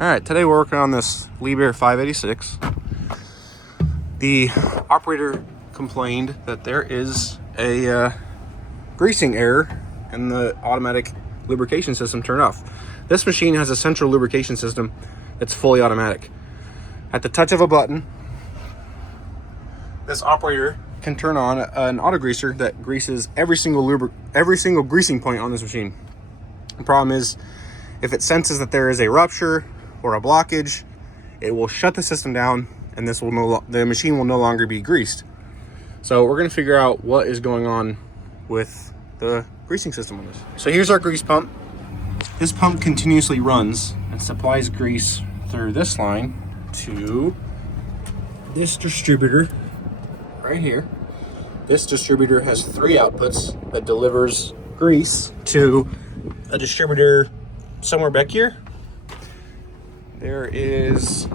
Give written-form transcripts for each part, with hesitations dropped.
Alright, today we're working on this Liebherr 586. The operator complained that there is a greasing error and the automatic lubrication system turned off. This machine has a central lubrication system that's fully automatic. At the touch of a button, this operator can turn on an auto greaser that greases every single greasing point on this machine. The problem is, if it senses that there is a rupture or a blockage, it will shut the system down, and the machine will no longer be greased. So we're going to figure out what is going on with the greasing system on this. So here's our grease pump. This pump continuously runs and supplies grease through this line to this distributor right here. This distributor has 3 outputs that delivers grease to a distributor somewhere back here. There is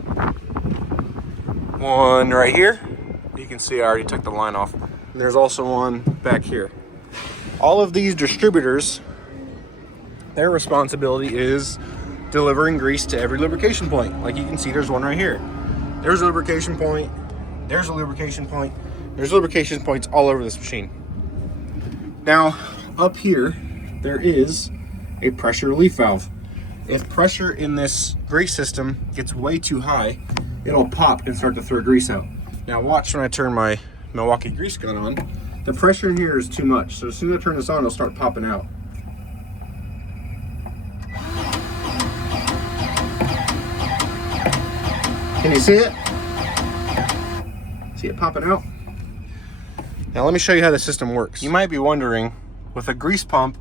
one right here. You can see I already took the line off. And there's also one back here. All of these distributors, their responsibility is delivering grease to every lubrication point. Like you can see, there's one right here. There's a lubrication point. There's a lubrication point. There's lubrication points all over this machine. Now, up here, there is a pressure relief valve. If pressure in this grease system gets way too high, it'll pop and start to throw grease out. Now watch when I turn my Milwaukee grease gun on. The pressure in here is too much, so as soon as I turn this on, it'll start popping out. Can you see it? See it popping out? Now let me show you how the system works. You might be wondering, with a grease pump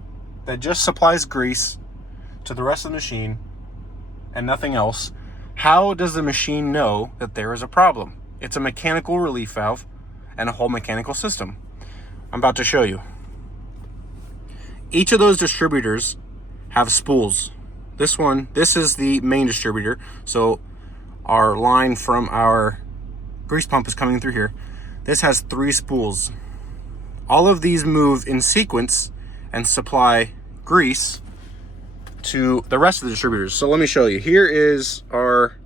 that just supplies grease to the rest of the machine and nothing else, how does the machine know that there is a problem? It's a mechanical relief valve and a whole mechanical system. I'm about to show you. Each of those distributors have spools. This is the main distributor, so our line from our grease pump is coming through here. This has 3 spools. All of these move in sequence and supply grease to the rest of the distributors. So let me show you. Here is our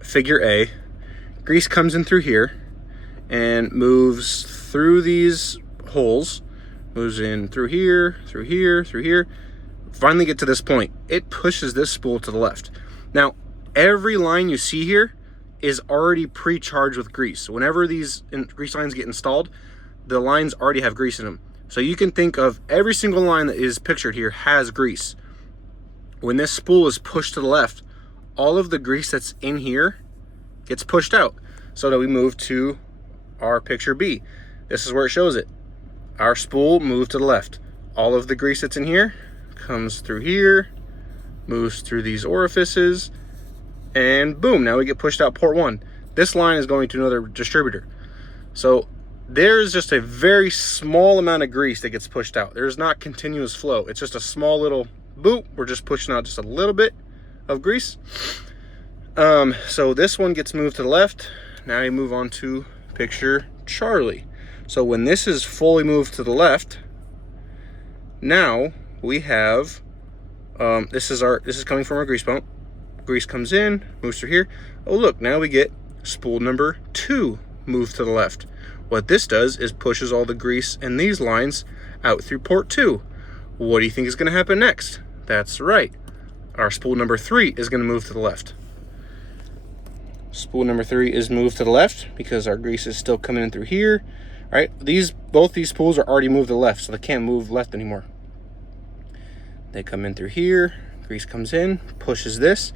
figure A. Grease comes in through here and moves through these holes, moves in through here, through here, through here. Finally get to this point. It pushes this spool to the left. Now, every line you see here is already pre-charged with grease. So whenever these grease lines get installed, the lines already have grease in them. So you can think of every single line that is pictured here has grease. When this spool is pushed to the left, all of the grease that's in here gets pushed out. So that we move to our picture B. This is where it shows it. Our spool moved to the left. All of the grease that's in here comes through here, moves through these orifices, and boom, now we get pushed out port 1. This line is going to another distributor. So there's just a very small amount of grease that gets pushed out. There's not continuous flow. It's just a small little boop. We're just pushing out just a little bit of grease. So this one gets moved to the left. Now you move on to picture Charlie. So when this is fully moved to the left, now we have, this is coming from our grease pump. Grease comes in, moves through here. Oh look, now we get spool number 2 moved to the left. What this does is pushes all the grease in these lines out through port 2. What do you think is going to happen next? That's right. Our spool number 3 is going to move to the left. Spool number 3 is moved to the left because our grease is still coming in through here. All right, both these spools are already moved to the left, so they can't move left anymore. They come in through here. Grease comes in, pushes this,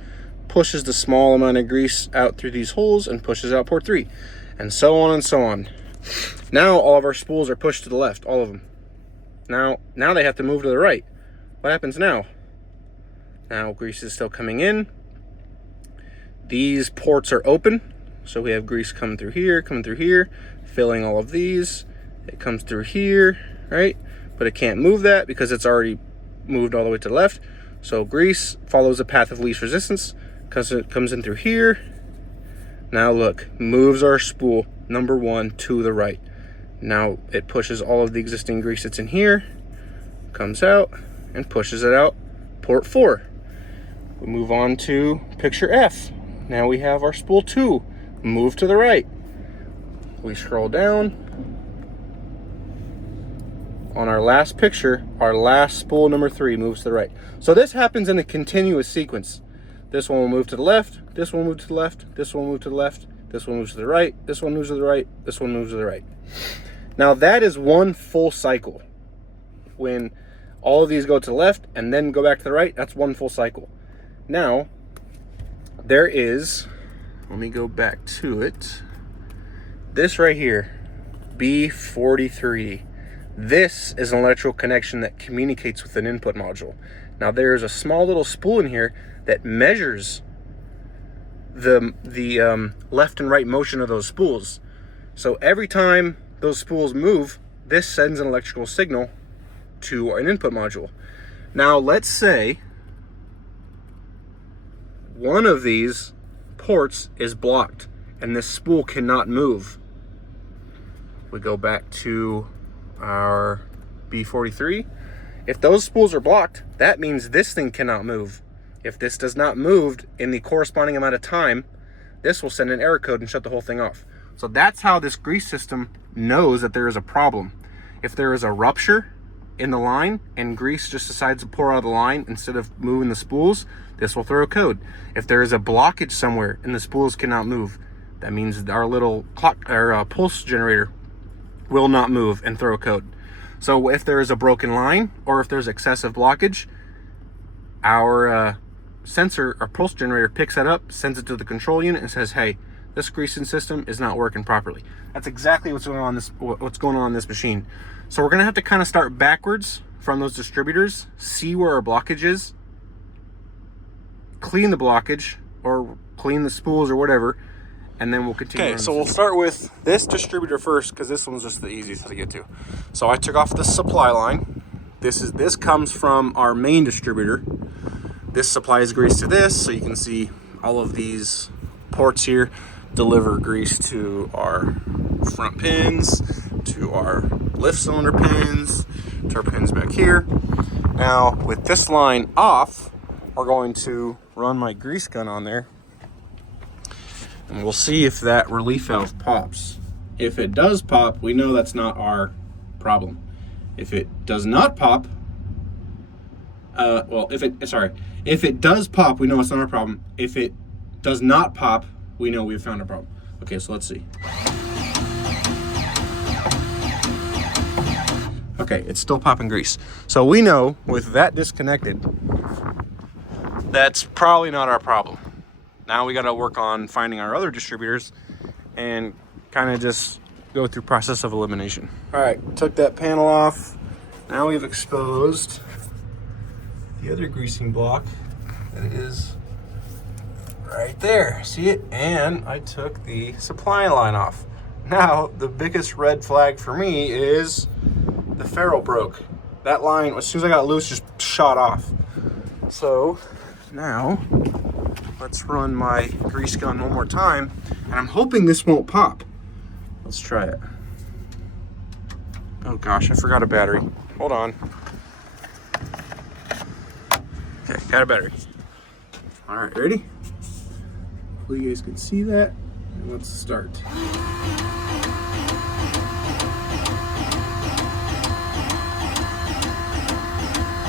pushes the small amount of grease out through these holes, and pushes out port 3, and so on and so on. Now all of our spools are pushed to the left, all of them. Now they have to move to the right. What happens now? Now grease is still coming in. These ports are open, so we have grease coming through here, filling all of these. It comes through here, right? But it can't move that because it's already moved all the way to the left. So grease follows the path of least resistance, because it comes in through here. Now look, moves our spool number 1 to the right. Now it pushes all of the existing grease that's in here, comes out, and pushes it out port 4. We move on to picture F. Now we have our spool 2. Move to the right. We scroll down. On our last picture, our last spool number 3 moves to the right. So this happens in a continuous sequence. This one will move to the left, this one will move to the left, this one will move to the left, this one moves to the right, this one moves to the right, this one moves to the right. Now that is one full cycle. When all of these go to the left and then go back to the right, that's one full cycle. Now, there is, let me go back to it. This right here, B43. This is an electrical connection that communicates with an input module. Now there's a small little spool in here that measures the left and right motion of those spools. So every time those spools move, this sends an electrical signal to an input module. Now let's say one of these ports is blocked and this spool cannot move. We go back to our B43. If those spools are blocked, that means this thing cannot move. If this does not move in the corresponding amount of time, this will send an error code and shut the whole thing off. So that's how this grease system knows that there is a problem. If there is a rupture in the line and grease just decides to pour out of the line instead of moving the spools, this will throw a code. If there is a blockage somewhere and the spools cannot move, that means our little clock or pulse generator will not move and throw a code. So if there is a broken line or if there's excessive blockage, our sensor, our pulse generator picks that up, sends it to the control unit and says, hey, this greasing system is not working properly. That's exactly what's going on in this machine. So we're gonna have to kind of start backwards from those distributors, see where our blockage is, clean the blockage or clean the spools or whatever, and then we'll continue. Okay, so we'll start with this distributor first because this one's just the easiest to get to. So I took off the supply line. This comes from our main distributor. This supplies grease to this, so you can see all of these ports here deliver grease to our front pins, to our lift cylinder pins, to our pins back here. Now with this line off, we're going to run my grease gun on there and we'll see if that relief valve pops. If it does pop, we know that's not our problem. If it does not pop, if it does pop, we know it's not our problem. If it does not pop, we know we've found a problem. Okay, so let's see. Okay, it's still popping grease. So we know with that disconnected, that's probably not our problem. Now we gotta work on finding our other distributors and kind of just go through process of elimination. All right, took that panel off. Now we've exposed the other greasing block that is right there. See it? And I took the supply line off. Now, the biggest red flag for me is the ferrule broke. That line, as soon as I got loose, just shot off. So now let's run my grease gun one more time, and I'm hoping this won't pop. Let's try it. Oh gosh, I forgot a battery. Hold on. Okay, got a battery. All right, ready? Hopefully you guys can see that. And let's start.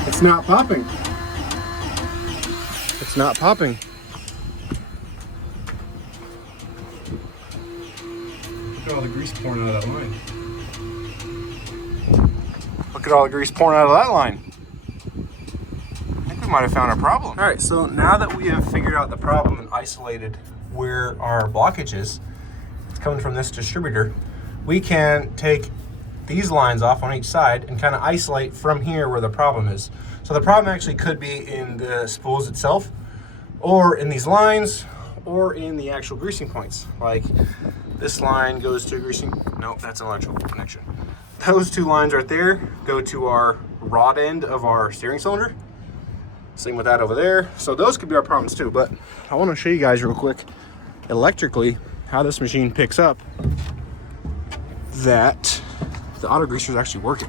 It's not popping. It's not popping. Look at all the grease pouring out of that line. Look at all the grease pouring out of that line. I think we might have found a problem. All right, so now that we have figured out the problem and isolated where our blockage is, it's coming from this distributor, we can take these lines off on each side and kind of isolate from here where the problem is. So the problem actually could be in the spools itself, or in these lines, or in the actual greasing points. Like this line goes to a greasing, no, that's an electrical connection. Those two lines right there go to our rod end of our steering cylinder. Same with that over there. So those could be our problems too, but I want to show you guys real quick electrically how this machine picks up that the auto greaser is actually working.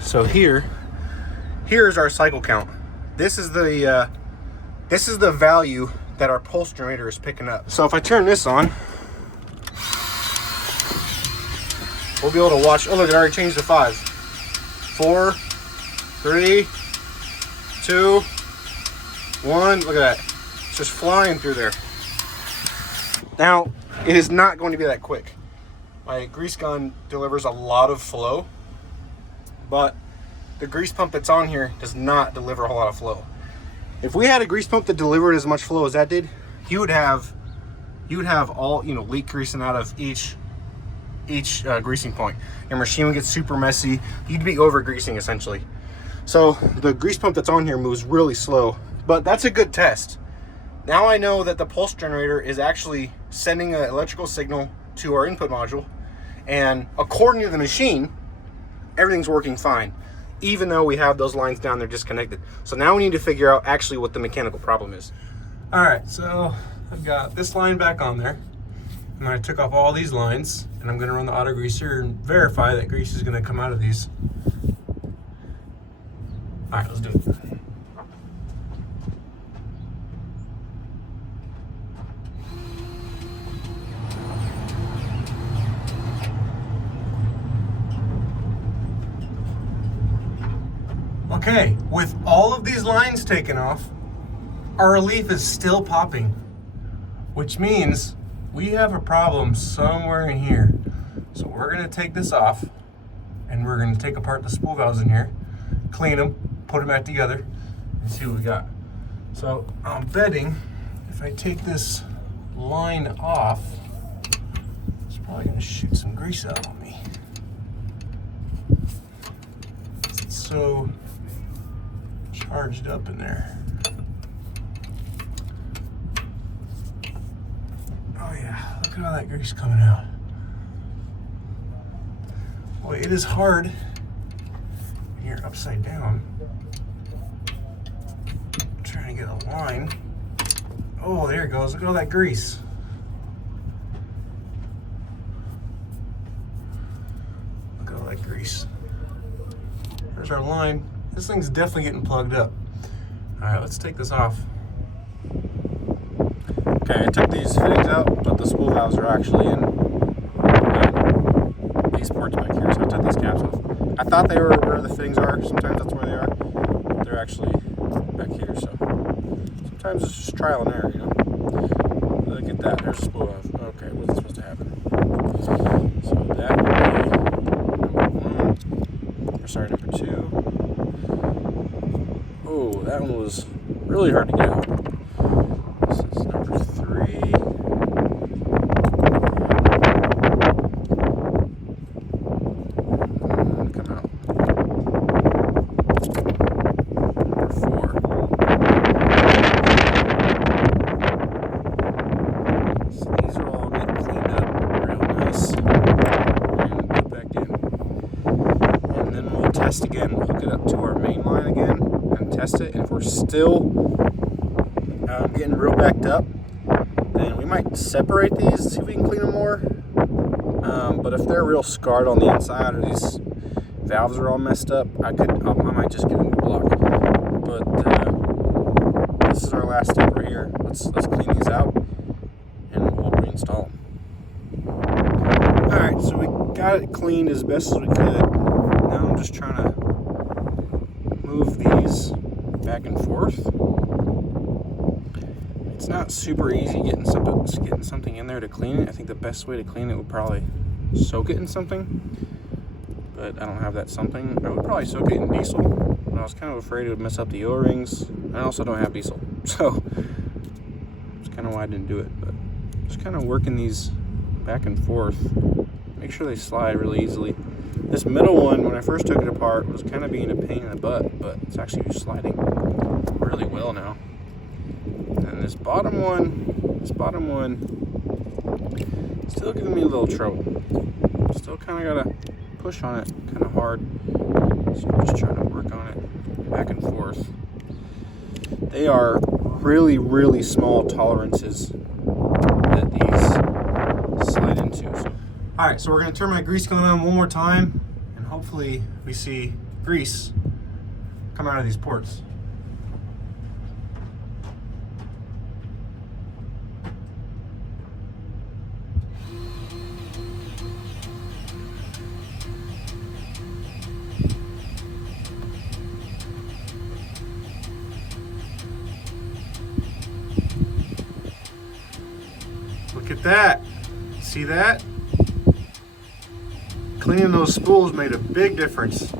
So here's our cycle count. This is the value that our pulse generator is picking up. So if I turn this on, we'll be able to watch. Oh look, it already changed to 5. 4, 3, 2, 1. Look at that. It's just flying through there. Now, it is not going to be that quick. My grease gun delivers a lot of flow, but the grease pump that's on here does not deliver a whole lot of flow. If we had a grease pump that delivered as much flow as that did, you would have all, leak greasing out of each greasing point. Your machine would get super messy. You'd be over greasing essentially. So the grease pump that's on here moves really slow, but that's a good test. Now I know that the pulse generator is actually sending an electrical signal to our input module, and according to the machine, everything's working fine, even though we have those lines down there disconnected. So now we need to figure out actually what the mechanical problem is. All right, so I've got this line back on there, and I took off all these lines, and I'm gonna run the auto greaser and verify that grease is gonna come out of these. All right, let's do it. Okay, with all of these lines taken off, our relief is still popping, which means we have a problem somewhere in here. So we're gonna take this off, and we're gonna take apart the spool valves in here, clean them, put them back together, and see what we got. So I'm betting if I take this line off, it's probably gonna shoot some grease out on me. It's so charged up in there. Oh yeah, look at all that grease coming out. Boy, it is hard when you're upside down trying to get a line. Oh, there it goes. Look at all that grease. Look at all that grease. There's our line. This thing's definitely getting plugged up. All right, let's take this off. Okay, I took these fittings out, but the spool valves are actually in these ports back here, so I took these caps off. I thought they were where the fittings are. Sometimes that's where they are. But they're actually back here, so sometimes it's just trial and error, Look at that. There's a spool valve. Okay, what's supposed to happen? So that would be number 2. Oh, that one was really hard to get out. This is number 3. Come out. Number 4. So these are all getting cleaned up real nice and put back in. And then we'll test again. We'll hook it up to our main line again and test it. And if we're still getting real backed up, then we might separate these and see if we can clean them more. But if they're real scarred on the inside, or these valves are all messed up, I might just give them a block. But this is our last step right here. Let's clean these out and we'll reinstall them. All right, so we got it cleaned as best as we could. Now I'm just trying to move these back and forth. It's not super easy getting something in there to clean it. I think the best way to clean it would probably soak it in something, but I don't have that something. I would probably soak it in diesel, but I was kind of afraid it would mess up the O-rings. I also don't have diesel, so that's kind of why I didn't do it. But just kind of working these back and forth, make sure they slide really easily. This middle one, when I first took it apart, was kind of being a pain in the butt, but it's actually just sliding really well now. And this bottom one, still giving me a little trouble. Still kind of gotta push on it kind of hard. So I'm just trying to work on it back and forth. They are really, really small tolerances that these slide into. So. All right, so we're gonna turn my grease gun on one more time, and hopefully we see grease come out of these ports. Look at that. See that? Cleaning those spools made a big difference.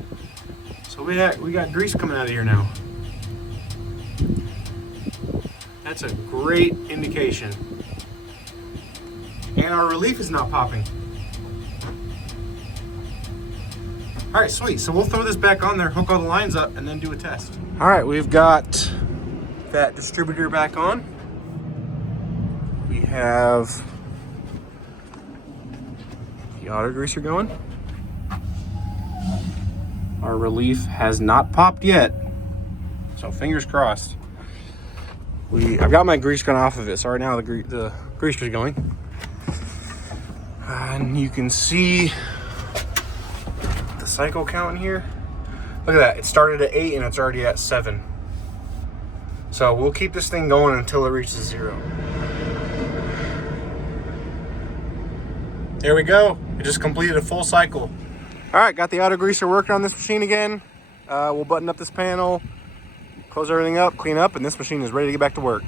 So we got grease coming out of here now. That's a great indication. And our relief is not popping. All right, sweet. So we'll throw this back on there, hook all the lines up, and then do a test. All right, we've got that distributor back on. We have the auto greaser going. Our relief has not popped yet, so fingers crossed. I've got my grease gun off of it, so right now the greaser's going. And you can see the cycle count in here. Look at that, it started at 8 and it's already at 7. So we'll keep this thing going until it reaches 0. There we go, it just completed a full cycle. All right, got the auto greaser working on this machine again. We'll button up this panel, close everything up, clean up, and this machine is ready to get back to work.